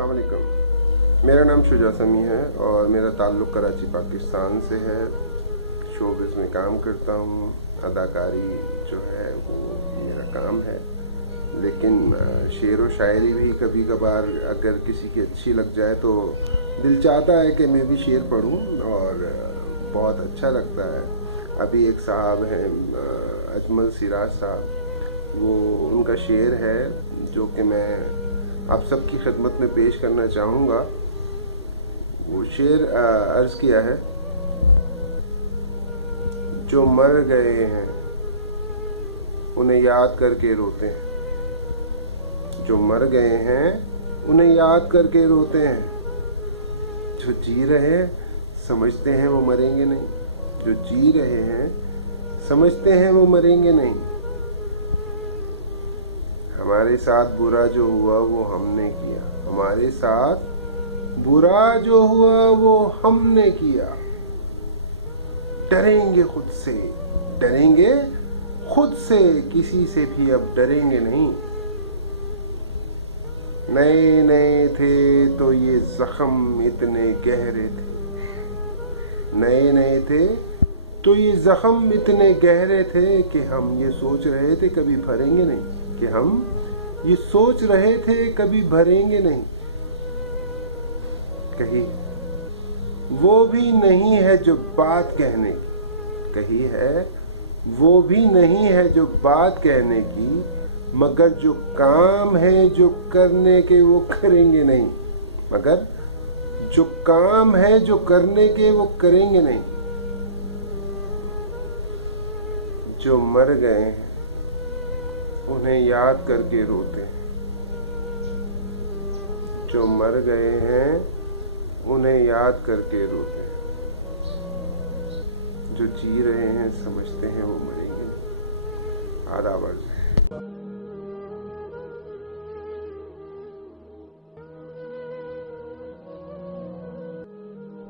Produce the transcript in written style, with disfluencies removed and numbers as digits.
अस्सलाम वालेकुम। मेरा नाम शुजा समी है और मेरा ताल्लुक़ कराची पाकिस्तान से है। शोबिज़ में काम करता हूँ। अदाकारी जो है वो मेरा काम है, लेकिन शेर व शायरी भी कभी कभार अगर किसी की अच्छी लग जाए तो दिल चाहता है कि मैं भी शेर पढ़ूँ और बहुत अच्छा लगता है। अभी एक साहब हैं अजमल सिराज साहब, वो उनका शेर है जो कि मैं आप सबकी खिदमत में पेश करना चाहूँगा। वो शेर अर्ज़ किया है, जो मर गए हैं उन्हें याद करके रोते हैं। जो मर गए हैं उन्हें याद करके रोते हैं। जो जी रहे हैं समझते हैं वो मरेंगे नहीं। जो जी रहे हैं समझते हैं वो मरेंगे नहीं। हमारे साथ बुरा जो हुआ वो हमने किया। हमारे साथ बुरा जो हुआ वो हमने किया। डरेंगे खुद से, डरेंगे खुद से, किसी से भी अब डरेंगे नहीं। नए नए थे तो ये जख्म इतने गहरे थे। नए नए थे तो ये जख्म इतने गहरे थे कि हम ये सोच रहे थे कभी भरेंगे नहीं। कि हम ये सोच रहे थे कभी भरेंगे नहीं। कही वो भी नहीं है जो बात कहने की। कही है वो भी नहीं है जो बात कहने की, मगर जो काम है जो करने के वो करेंगे नहीं। मगर जो काम है जो करने के वो करेंगे नहीं। जो मर गए हैं उन्हें याद करके रोते हैं। जो मर गए हैं उन्हें याद करके रोते हैं। जो जी रहे हैं समझते हैं वो मरेंगे। आदाब अर्ज़ है।